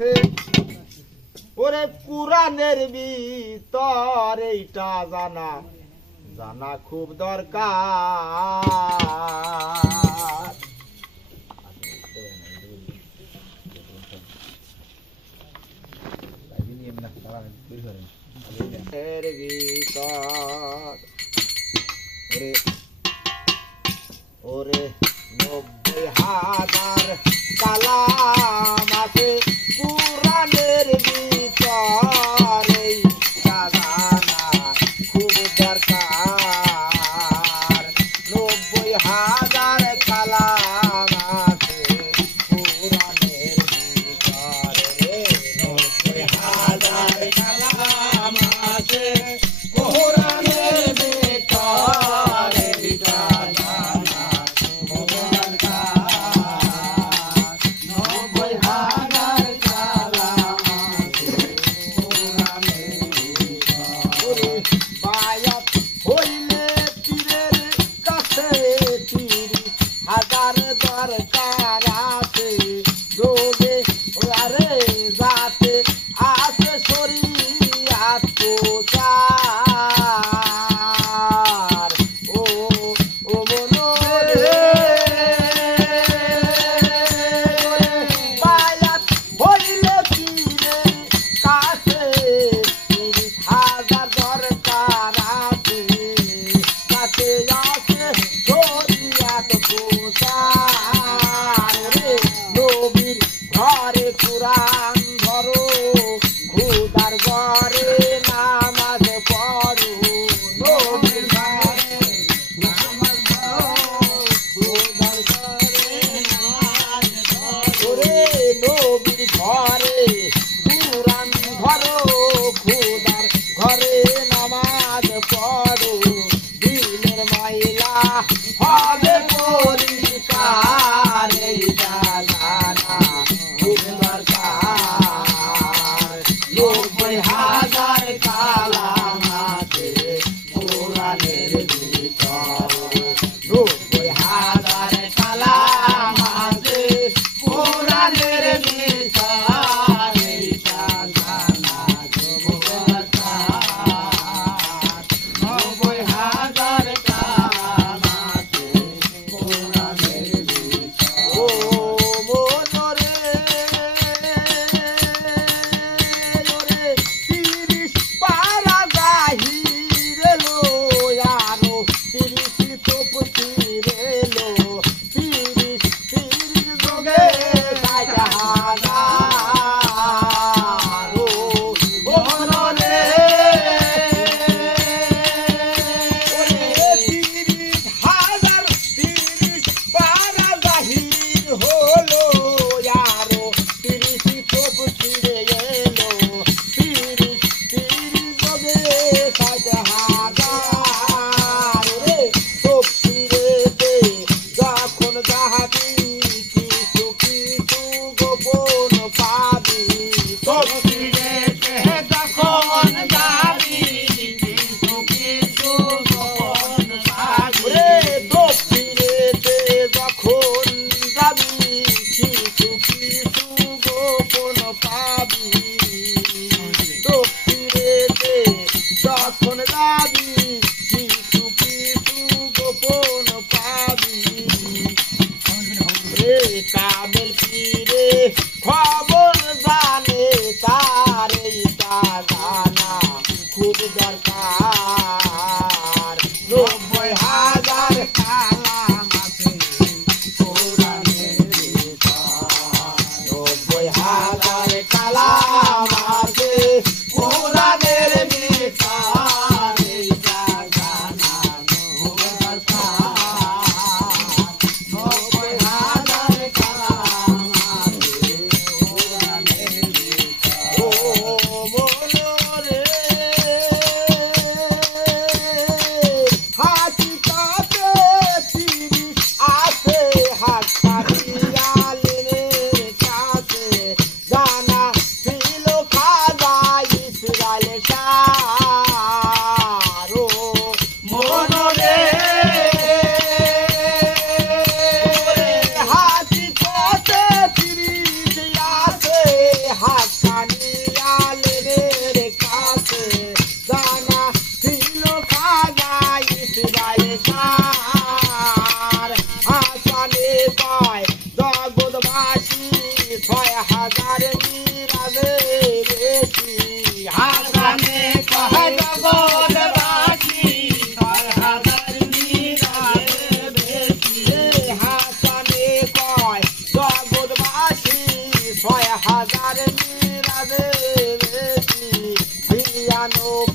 আছে। ওরে কোরআনের ভিতর এইটা জানা জানা খুব দরকার। ভিতর marcar. দরকার খুদার ঘরে নামাজ পড়ু। নবীর ঘরে নামাজ খুদার ঘরে নামাজ পড়ু। রে নবীর ঘরে কাবল পীরে খবর I know